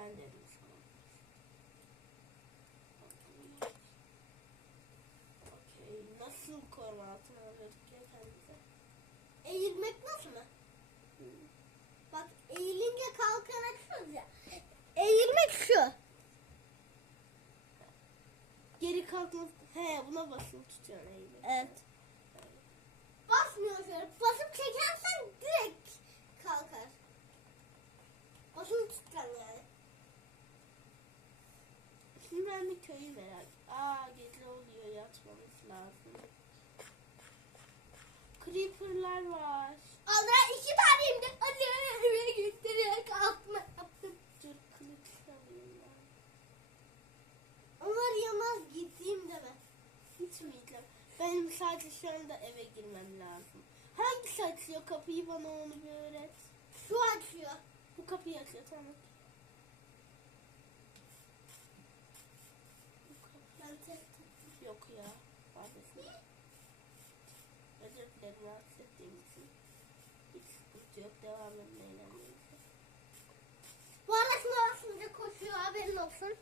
Ben sana. Okey. Nasıl koruma altına alıyorduk ya kendimize? Eğilmek nasıl mı? Bak eğilince kalkan açıyoruz ya. Eğilmek şu. Geri kalkmak. He buna basılı tutuyorsun eğilip. Evet. Basmıyor şöyle. Basıp çekersen direkt kalkar. Basılı yani. Bir köyü merak Aa gece oluyor yatmamız lazım. Creeper'lar var. Allah iki taneyim de hadi eve gösteriyor kalkma yaptım. Dur kılıç alayım ben. Onlar yamaz gideyim deme. Hiç mi gitmem? Benim sadece şu anda eve girmem lazım. Hangisi açıyor kapıyı bana onu bir öğret. Şu açıyor. Bu kapıyı açıyor tamam. Bu kapı Ben tek yok ya. Neredesin? Özür dilerim rahatsız ettiğim için. Hiç sıkıntı yok. Devam etmeyin. Bu arada koşuyor haberin olsun.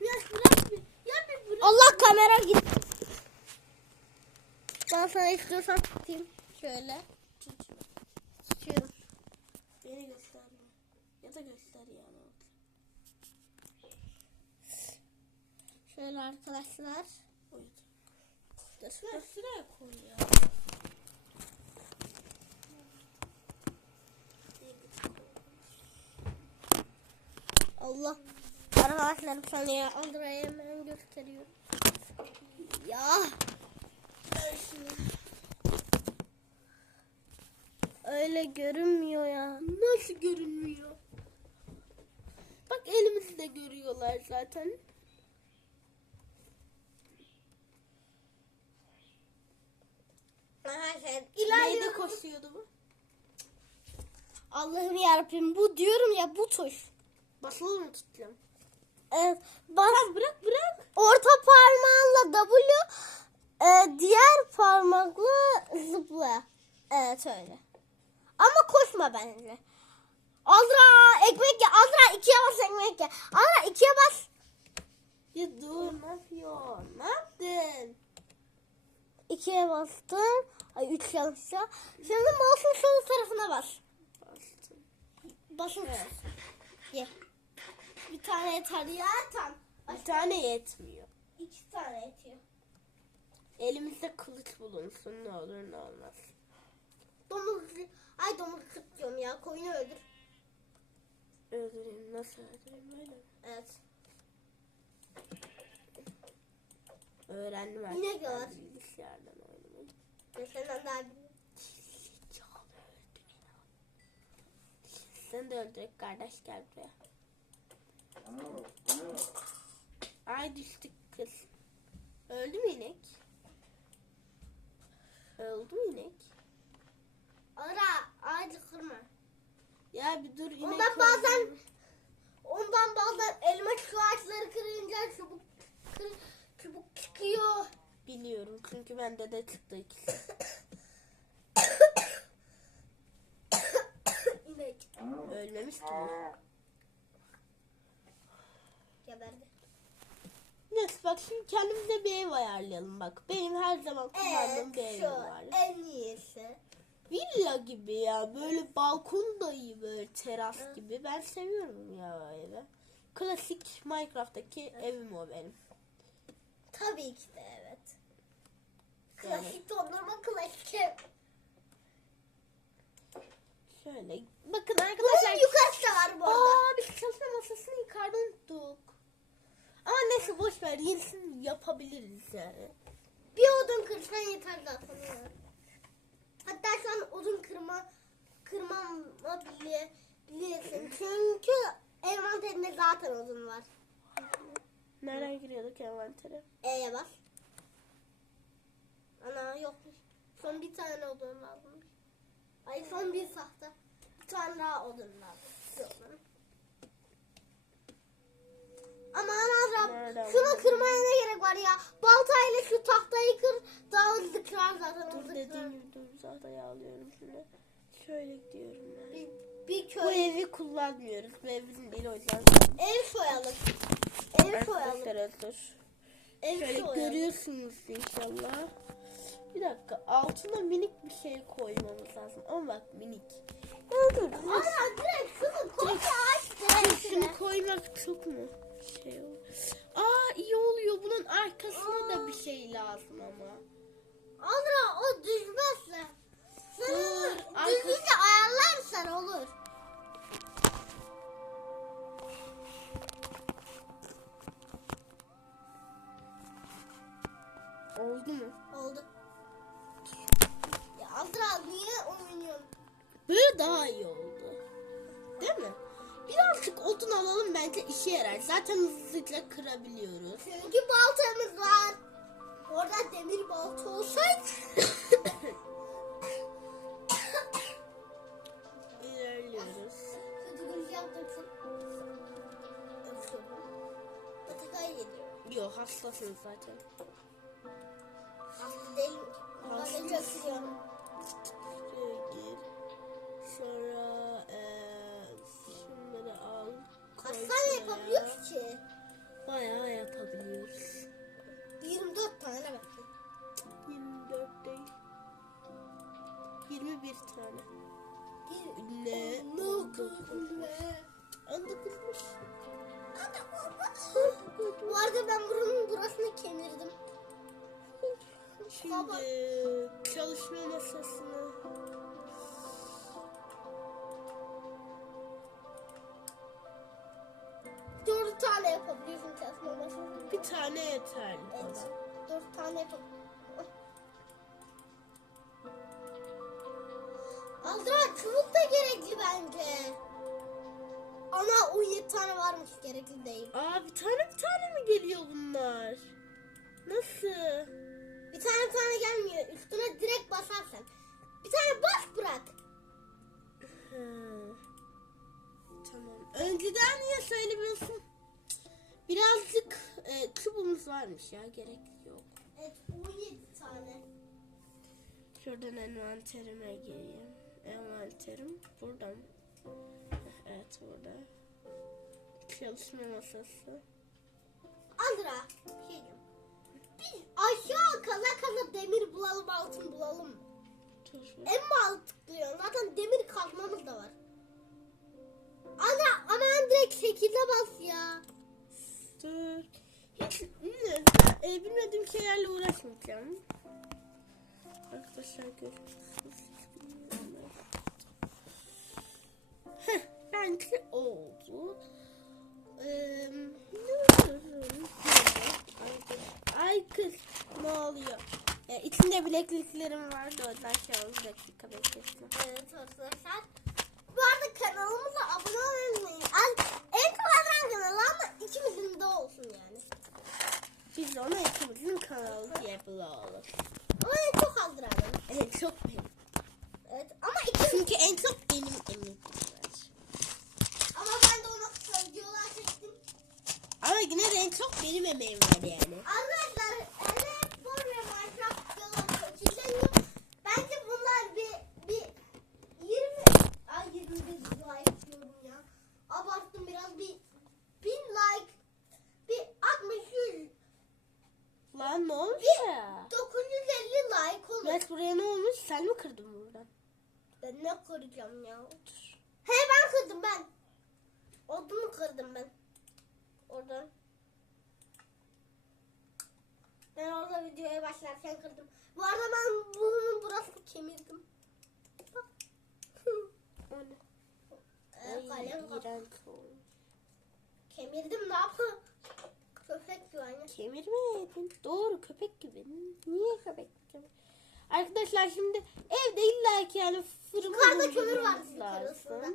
Biraz bırak bir. Ya bir bırak. Allah kamera gitti. Ben sana istiyorsan tutayım. Şöyle. Tutuyorum. Beni gösterme. Ya da göster ya ne oldu. Şöyle arkadaşlar. Dur. Şuraya koy ya. Allah. Arkadaşlar sana Andra'ya hemen gösteriyorum. Ya. Öyle görünmüyor ya. Nasıl görünmüyor? Bak elimizi de görüyorlar zaten. İlerliyorum. koşuyordu bu? Allah'ım yarabbim bu diyorum ya bu tuş. Basılı mı tutacağım? Evet, bas, Bırak bırak. orta parmağınla W, e, diğer parmakla zıpla. Evet öyle. Ama koşma bence. Azra ekmek ye. Azra ikiye bas ekmek ye. Azra ikiye bas. Ya dur ne yapıyorsun? Ne yaptın? İkiye bastın. Ay üç yanlışça. Şimdi mouse'un sol tarafına bas. Bastım. Basın. Ye. Bir tane yeter ya tam. Bir tane yetmiyor. İki tane yetiyor. Elimizde kılıç bulunsun ne olur ne olmaz. Domuz, ay domuz kıt diyorum ya. Koyunu öldür. Öldüreyim nasıl öldüreyim böyle mi? Evet. Öğrendim artık. Yine gör. Bilgisayardan oynamayı. Senden daha. Sen de öldürek kardeş gel buraya. Ay düştük kız. Öldü mü inek? Öldü mü inek? Ara ağacı kırma. Ya bir dur inek. Ondan öldü. bazen ondan bazen elma şu ağaçları kırınca çubuk kır, çubuk çıkıyor. Biliyorum çünkü bende de çıktı ikisi. İnek Ölmemiş ki bu. Geberdi. Neyse bak şimdi kendimize bir ev ayarlayalım bak. Benim her zaman kullandığım bir evim var. en iyisi. Villa gibi ya. Böyle balkon da iyi böyle teras gibi. Ben seviyorum ya evi. Klasik Minecraft'taki evim o benim. Tabii ki de evet. Yani- Klasik dondurma klasik ev. Şöyle. Bakın Bunun arkadaşlar. yukarısı da var bu arada. Aa biz çalışma masasını yukarıda unuttuk. Ama neyse boş ver. Yenisini yapabiliriz yani. Bir odun kırsan yeter zaten. ya. Hatta şu an odun kırma kırmama bile bilirsin. Çünkü envanterinde zaten odun var. Nereden giriyorduk envantere? E'ye bas. Ana yokmuş. Son bir tane odun lazım. Ay son bir sahte. Bir tane daha odun lazım. Yok lan. Aman Azra Nereden şunu kırmaya ne gerek var ya? Baltayla şu tahtayı kır daha hızlı kırar zaten. Dur dediğim gibi dur zaten yağlıyorum şimdi. Şöyle gidiyorum ben. Bir, bir Bu köy. evi kullanmıyoruz. Bu evin değil o yüzden. Ev dur. Ev Şöyle şu oyalım. görüyorsunuz inşallah. Bir dakika altına minik bir şey koymamız lazım. Ama bak minik. Dur. dur. Ana direkt şunu koy aç direkt. Şunu koymak çok mu şey olur? Aa iyi oluyor. Bunun arkasına da bir şey lazım ama. Azra o düşmezse. Sen Dur, düzgünce ayarlarsan olur. Oldu mu? Oldu. Ya Azra niye oynuyorsun? Böyle daha iyi oldu. Değil mi? Birazcık odun alalım bence işe yarar. Zaten hızlıca kırabiliyoruz. Çünkü baltamız var. Orada demir balta olsaydı. İlerliyoruz. Geliyor. Yok hastasın zaten. Hasta değil mi? Hasta. Sonra şuraya. yapabiliyoruz ki? Bayağı yapabiliyoruz. 24 tane bakın. 24 değil. 21 tane. Ne? Ne kızım be? 19'muş. Bu arada ben buranın burasını kemirdim. Şimdi çalışma masasını Tane yapabiliyorsun. Aldıran çubuk da gerekli bence. Ana 17 tane varmış gerekli değil. Aa bir tane bir tane mi geliyor bunlar? Nasıl? Bir tane bir tane gelmiyor. Üstüne direkt basarsan. Bir tane bas bırak. Ha. Tamam. Önceden niye söylemiyorsun? Birazcık e, çubuğumuz varmış ya gerek. Evet 17 tane. Şuradan envanterime gireyim. Envanterim burada mı? Evet burada. Çalışma masası. Andra bir şey diyeceğim. Biz aşağı kala kala demir bulalım altın bulalım. Dur. En mantıklı yol. Zaten demir kazmamız da var. Andra aman direkt şekilde bas ya. Dur. Hiç? E, bilmediğim şeylerle uğraşmayacağım. Arkadaşlar görüyorsunuz. Heh, bence oldu. Ee, Ay kız ne oluyor? Ya, içinde bilekliklerim vardı ondan. Bir dakika beklesin. Evet arkadaşlar. Bu arada kanalımıza abone olmayı unutmayın. En, en kolay kanalı ama ikimizin de olsun yani. Biz de ona ikimizin kanalı diye bulalım. Ama en çok aldıramam. Evet çok benim. Evet ama ikimiz. Çünkü en çok benim eminim var. Ama ben de ona videolar çektim. Ama yine de en çok benim emeğim var yani. Arkadaşlar Elef Bor ve Minecraft videoları çekiliyor. Bence bunlar bir, bir 20 ay 21 like diyorum ya. Abarttım biraz bir 1000 like bir 60 100 Lan ne olmuş ya? 950 like olur. Mert buraya Sen mi kırdın buradan? Ben ne kıracağım ya? He ben kırdım ben. Odunu kırdım ben. Oradan. Ben orada videoya başlarken kırdım. Bu arada ben bunun burasını kemirdim. Bak. Ne? Ee, kalem kemirdim ne yapayım? Köpek güvenli. Kemirmeydin. Doğru köpek gibi. Niye köpek gibi? Arkadaşlar şimdi evde illa ki yani fırın Yukarıda kömür var arasında.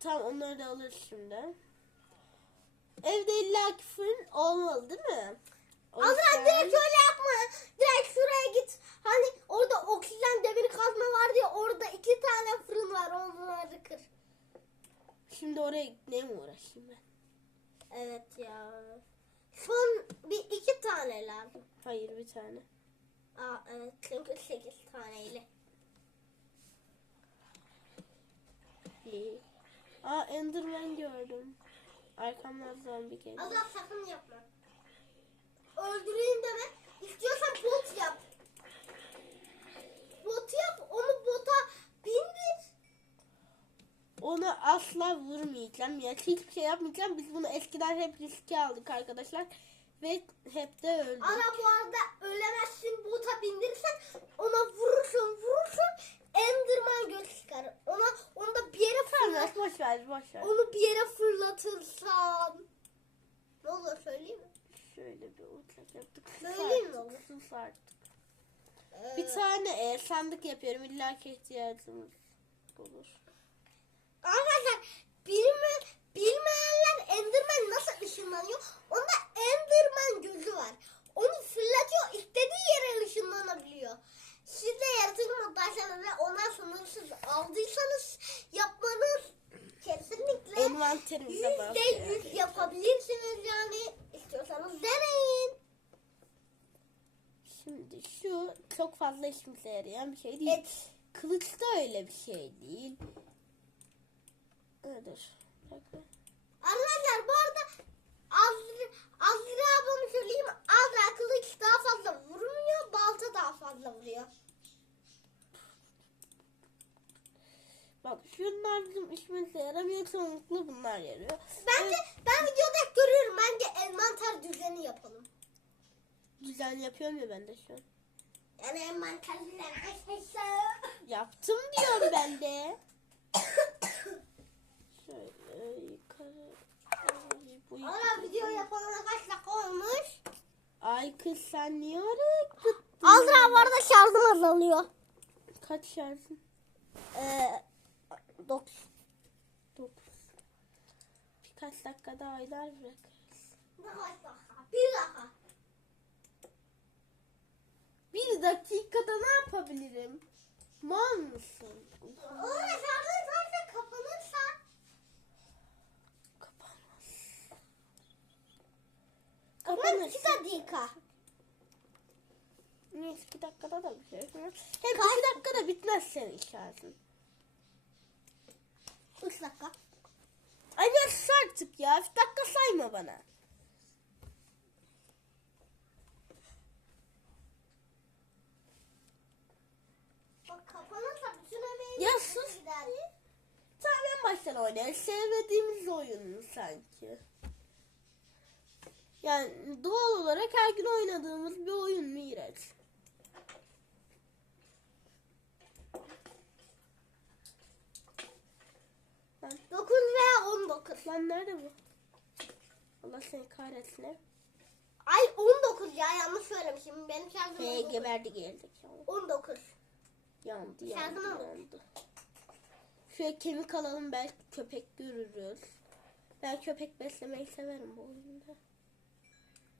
Tamam onları da alırız şimdi. Evde illa ki fırın olmalı değil mi? O Azra yüzden- direkt öyle yapma. Direkt şuraya git. Hani orada oksijen demir kazma var diye orada iki tane fırın var. Onları kır. Şimdi oraya ne mi uğraşayım ben? Evet ya. Son bir iki tane lazım. Hayır bir tane. Aa evet çünkü sekiz taneyle. İyi. Aa Enderman gördüm. Arkamdan zombi geliyor. Azra sakın yapma. öldüreyim deme. İstiyorsan bot yap. Bot yap onu bota bindir. Onu asla vurmayacağım. Ya hiçbir şey yapmayacağım. Biz bunu eskiden hep riske aldık arkadaşlar. Ve hep de öldük. Ana bu arada ölemezsin bota bindirirsen ona vurursun vurursun Enderman göz çıkar. Ona onu da bir yere fırlat. Boş ver boş ver. Onu bir yere fırlatırsan. Ne olur söyleyeyim mi? Şöyle bir uçak yaptık. Söyleyeyim mi artık, Sus artık. Ee, Bir tane e, sandık yapıyorum. İlla ki ihtiyacımız olur. Arkadaşlar bilme, bilmeyenler Enderman nasıl ışınlanıyor? Onda Enderman gözü var. Onu fırlatıyor istediği yere ışınlanabiliyor. Siz de yaratıcı moddaysanız ve ondan sınırsız aldıysanız yapmanız kesinlikle Bak. yüzde yüz yapabilirsiniz yani. İstiyorsanız deneyin. Şimdi şu çok fazla işimize yarayan bir şey değil. Et. Kılıç da öyle bir şey değil. Öyle. Bakın. Arkadaşlar bu arada Azra, Azra ablamı söyleyeyim. Azra kılıç daha fazla vurmuyor. Balta daha fazla vuruyor. Bak şunlar bizim işimize yaramıyor. Çoğunlukla bunlar yarıyor. Bence ben videoda hep görüyorum. Bence envanter düzeni yapalım. Güzel yapıyorum ya ben de şu an. Yani envanter düzeni. Yaptım diyorum ben de. Şöyle yukarı. Ay, Bu yukarı. video yapana kaç dakika olmuş? Ay kız sen niye oraya gittin? Azra bu arada şarjım azalıyor. Kaç şarjın? Ee, dokuz. Dokuz. Birkaç dakika daha oynar bırakırız. Bir dakika. Bir dakikada ne yapabilirim? Mal mısın? Orada şarjın sadece kapanırsa Kapanmaz. Kapan Kapanır. iki dakika. Neyse iki dakikada da şey yapmaz. Hem iki dakikada bitmez senin şarjın. Üç dakika. Ay ya sus artık ya. Bir dakika sayma bana. Bak kapanırsa bütün emeğin Ya sus. Tamam en baştan oynayalım. Sevmediğimiz oyun sanki. Yani doğal olarak her gün oynadığımız bir oyun Miraç. Lan, Dokuz veya on dokuz. lan nerede bu? Allah seni kahretsin. Ay on dokuz ya yanlış söylemişim. Benim şarjım on dokuz. geberdi geldik. On dokuz. Yandı Şarjım yandı yandı. Şöyle kemik alalım belki köpek görürüz. Ben köpek beslemeyi severim bu oyunda.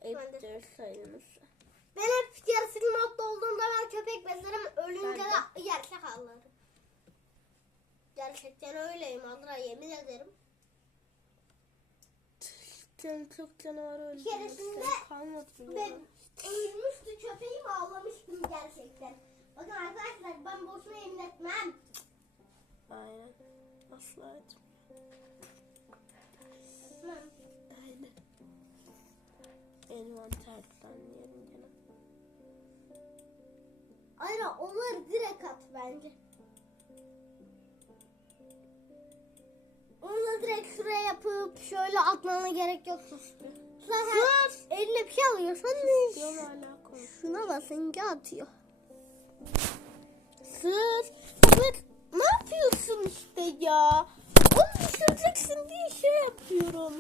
Ben de. Evdir. Ben hep yarısının modda olduğunda ben köpek beslerim. Ölünce Ben de gerçek ağlarım. Gerçekten öyleyim Adra yemin ederim. Can çok canavar öldü. keresinde kalmadı. Ben ölmüştü köpeğim ağlamıştım gerçekten. Bakın arkadaşlar ben boşuna yemin etmem. Aynen. Asla etmiyor. Etmem. Aynen. Envanterden yerim gene. Aynen onları direkt at bence. Onu direkt şuraya yapıp şöyle atmana gerek yok sustu. Zaten eline bir şey alıyorsan ne. Şuna basınca atıyor. Sır. Sır. Ne yapıyorsun işte ya? Onu düşüreceksin diye şey yapıyorum.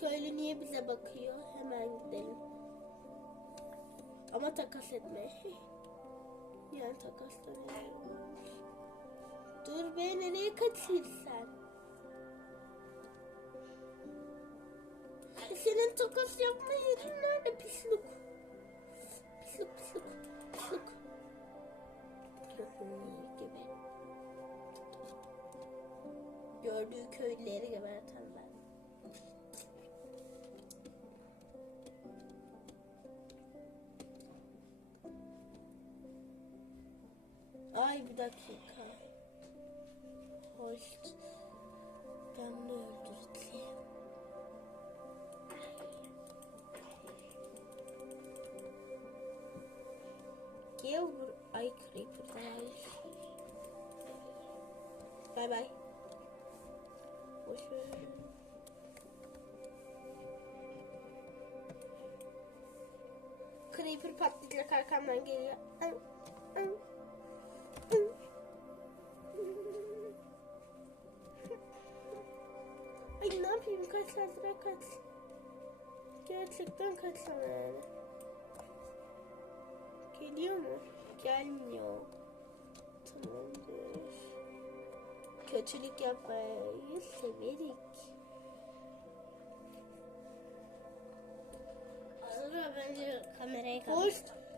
Köylü niye bize bakıyor? Hemen gidelim. Ama takas etme. yani takasla ne olmuş? Dur be nereye kaçıyorsun sen? Senin takas yapma yerin nerede pisluk? Pisluk pisluk pisluk. Gibi. Gördüğü köylüleri geberten ben. Ay bir dakika. Hoş. Ben bunu öldüreceğim. Gel bur. Ay creeper. Ay. Bay bay. Boş ver. Creeper patlayacak arkamdan geliyor. Kaç. Gerçekten kaçsam yani. Geliyor mu? Gelmiyor. Tamamdır. Kötülük yapmayı severik. Azra bence kamerayı kapat. Hoş.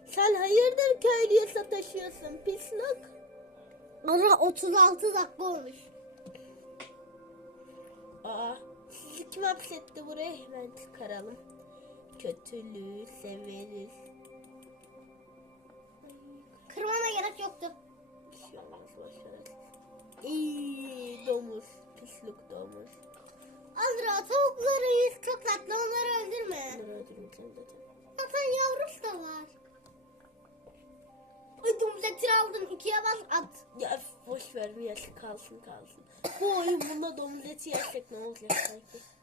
Sen hayırdır köylüye sataşıyorsun pislak? Azra 36 dakika olmuş. Kim hapsetti buraya hemen çıkaralım. Kötülüğü severiz. Kırmana gerek yoktu. Bir şey olmaz boşver. İyi domuz. Pisluk domuz. Azra tavukları yüz çok tatlı onları öldürme. Bunları öldürmeyeceğim zaten. Zaten yavrusu da var. Ay domuz etini aldın ikiye bas at. Ya boş ver bir yaşı kalsın kalsın. Bu oyun bunda domuz eti yersek ne olacak sanki?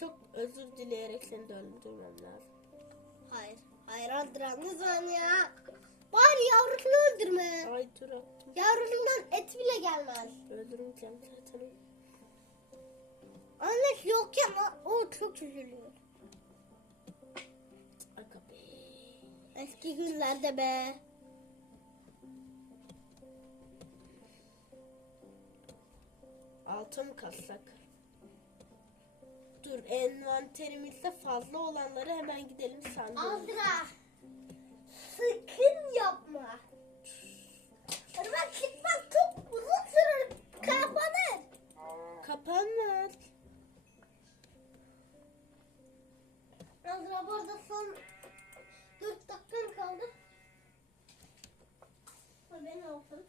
Çok özür dileyerek seni de öldürmem lazım. Hayır. Hayır Azra lütfen ya. Bari yavrusunu öldürme. Ay dur attım. Yavrusundan et bile gelmez. Öldürmeyeceğim zaten. Anne yokken o, o çok üzülüyor. Aga be. Eski günlerde be. Alta mı kassak? Dur envanterimizde fazla olanları hemen gidelim sandım. Azra. Sakın yapma. Bak çıkmak çok uzun sürür. Kapanır. Kapanmaz. Azra bu arada son 4 dakikan kaldı. Ben olsun.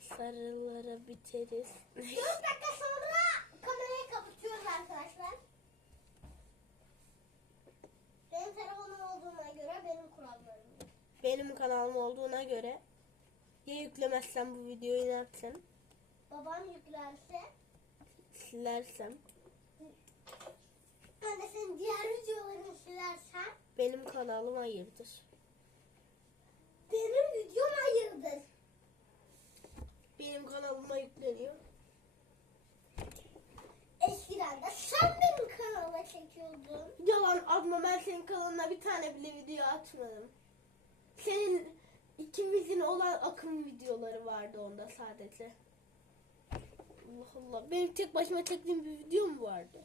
Sarılara biteriz. 4 dakika sonra kamerayı kapatıyoruz arkadaşlar. Benim telefonum benim kurallarım. Benim kanalım olduğuna göre ya yüklemezsem bu videoyu ne yapsam? Babam yüklerse Silersem senin diğer videolarını silersen benim kanalım hayırdır. benim videom hayırdır. Benim kanalıma yükleniyor. Eskiden de sen benim kanalıma çekiyordun. Yalan atma ben senin kanalına bir tane bile video atmadım. Senin ikimizin olan akım videoları vardı onda sadece. Allah Allah. Benim tek başıma çektiğim bir video mu vardı?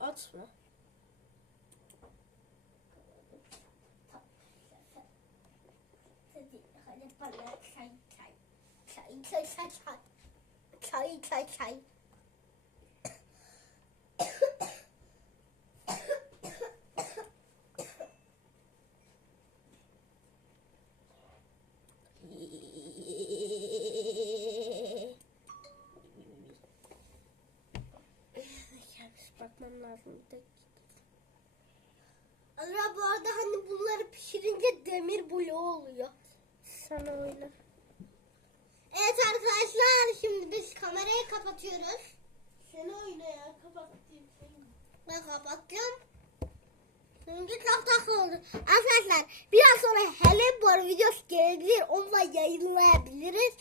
Atma. Çay çay. Çay çay çay çay. Çay çay çay. Bakmam lazım bir dakika. Azra bu arada hani bunları pişirince demir bloğu oluyor. Sana öyle. Evet arkadaşlar şimdi biz kamerayı kapatıyoruz. Sen öyle ya kapattım seni. Ben kapatacağım. Şimdi çok dakika oldu. Arkadaşlar biraz sonra Helen Bor videosu gelebilir. Onu da yayınlayabiliriz.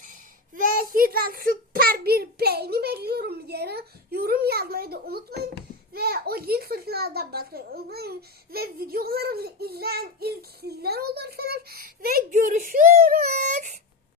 Ve sizden süper bir beğeni bekliyorum. Yarın yorum yazmayı da unutmayın ve o yıl fırtınalardan bahsediyorum. Umarım ve videolarımı izleyen ilk sizler olursanız ve görüşürüz.